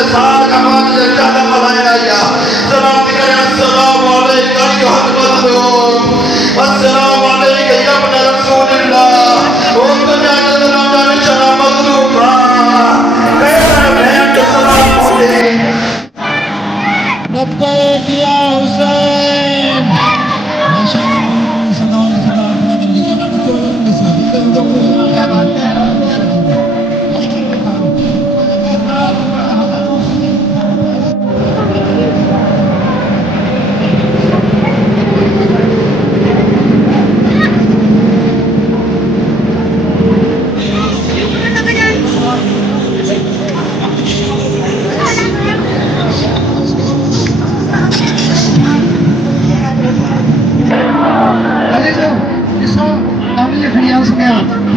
के साथ आवाज ज्यादा बढ़ाया गया। सलाम करें अस्सलाम वालेकुम अय्युहल मज़लूम, अस्सलाम वालेकुम या इब्न रसूलिल्लाह। ओ दुनिया के सलाम जाने शरा मज़लूमा मेरा बहन के सलाम होते लब्बैक या हुसैन।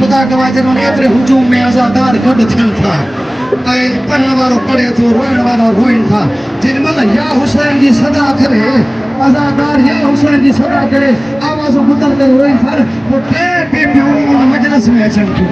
खुदा के वास्ते उन्होंने एतरे हुजूम में आजादार गड थियन था ऐं पढ़ण वारो पढ़े थो रोइण वारो रोइन था जिन महिल या हुसैन जी सदा करे आजादार या हुसैन जी सदा करे आवाज़ बुलंद करे रोइन था वो टे बीबियूं उन मजलिस में अचन थियूं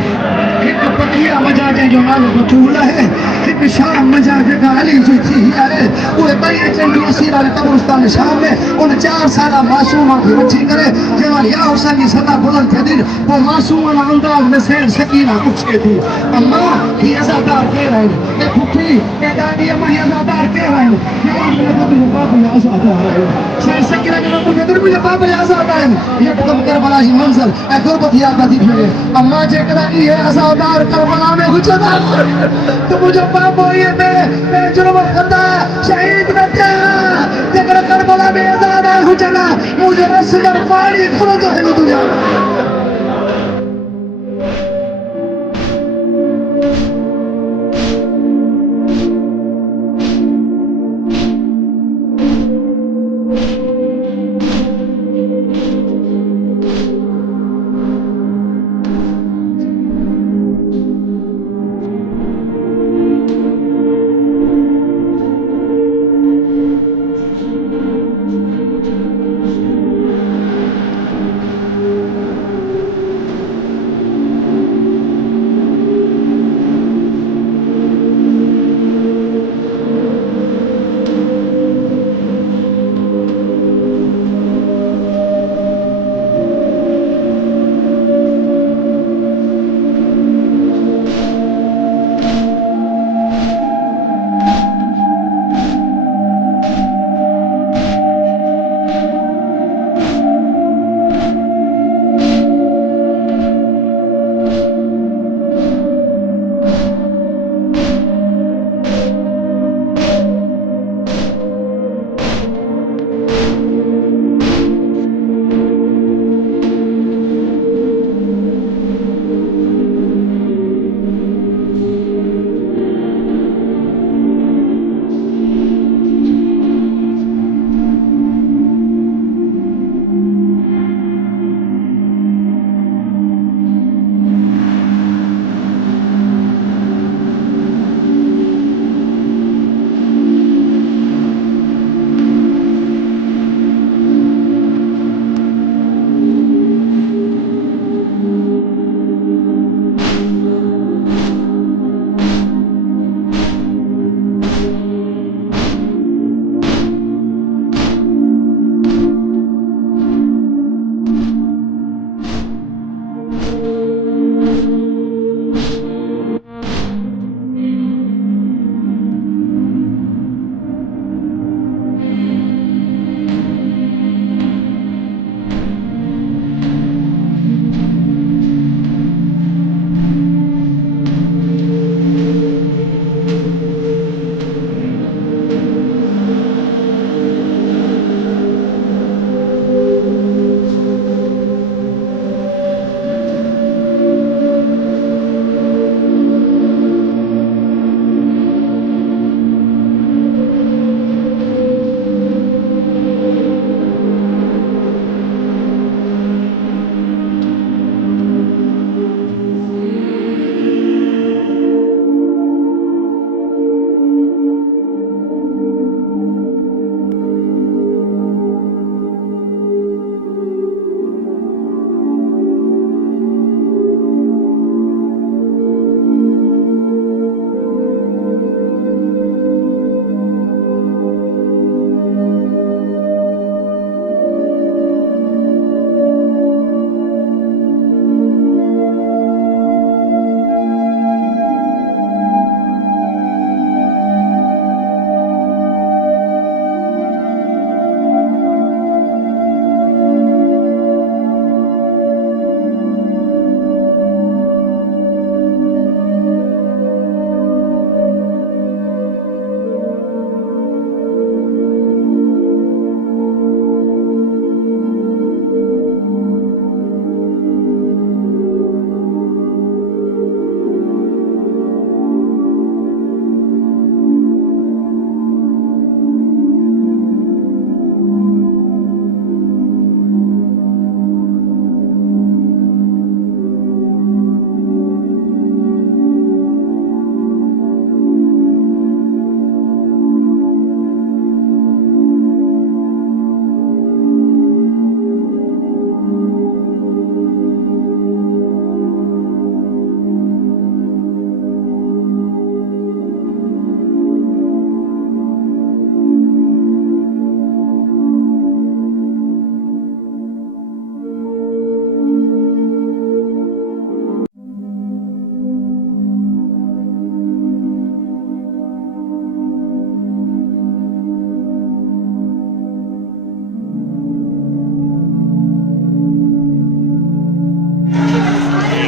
हिकु पकिया मजा जंहिंजो नालो बतूल आहे हिकु शाम मजा जेका अली जी थी आहे उहे ॿई अचनि थियूं असीर वारे कब्रिस्तान शाम में उन 4 साला मासूम खे वठी करे जंहिं या हुसैन जी सदा बुलंद थिए थी पोइ मासूम अंदाज में सेठ सकीना पुछे थी अम्मा ही आज़ादार केरु आहिनि ए पुठी ए ॾाॾी अम्मा ही आज़ादार केरु आहिनि जवाब मिले थो तुंहिंजो बाप ई आज़ादार आहे सेठ सकीना जो पुछे थो मुंहिंजो बाप ई आज़ाद आहिनि यकदम करबला जी मंज़र ऐं गुरबत यादि नथी थिए अम्मा जेकॾहिं इहे आज़ादार करबला में हुजंदा त मुंहिंजो बाप इहे में जुर्म कंदा शहीद न थिया जेकॾहिं करबला में आज़ादार हुजंदा मुंहिंजो रसगर पाणी खुलंदो हिन दुनिया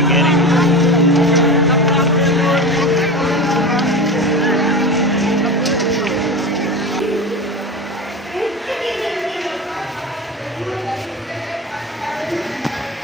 कह रही